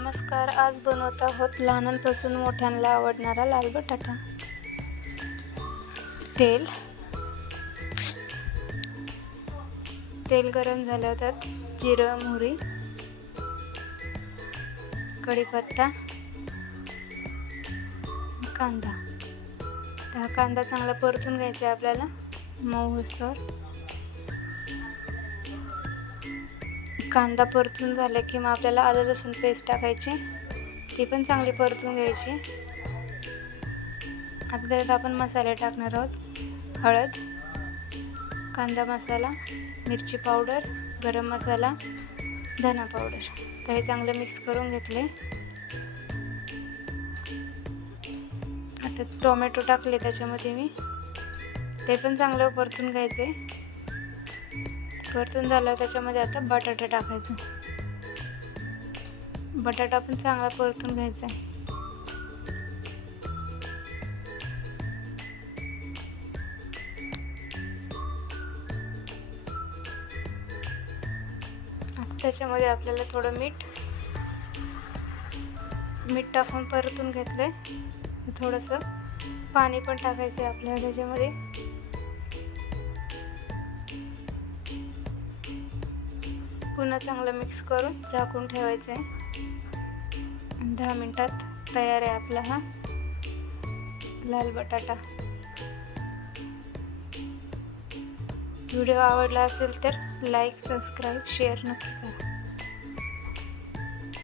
नमस्कार. आज बनवत आहोत लहानांपासून मोठ्यांना आवडणारा लाल बटाटा. तेल गरम झाल्यावर त्यात जिरं, मोहरी, कढीपत्ता, कांदा. हा कांदा चांगला परतून घ्यायचा आहे आपल्याला मऊ होईस्तोवर. कांदा परतून झाला की मग आपल्याला आलं लसूण पेस्ट टाकायची, ती पण चांगली परतून घ्यायची. आता त्यात आपण मसाले टाकणार आहोत. हळद, कांदा मसाला, मिरची पावडर, गरम मसाला, धना पावडर. तर हे चांगलं मिक्स करून घेतले. आता टोमॅटो टाकले त्याच्यामध्ये मी, ते पण चांगलं परतून घ्यायचे. परतून झाल्यावर त्याच्यामध्ये आता बटाटा टाकायचा. बटाटा पण चांगला परतून घ्यायचा. आता त्याच्यामध्ये आपल्याला थोडं मीठ टाकून परतून घेतलंय. थोडंसं पाणी पण टाकायचं आहे आपल्याला त्याच्यामध्ये. पुन्हा चांगलं मिक्स करून झाकून ठेवायचं आहे. 10 मिनिटात तयार आहे आपला हा लाल बटाटा. व्हिडिओ आवडला असेल तर लाईक, सबस्क्राईब, शेअर नक्की करा.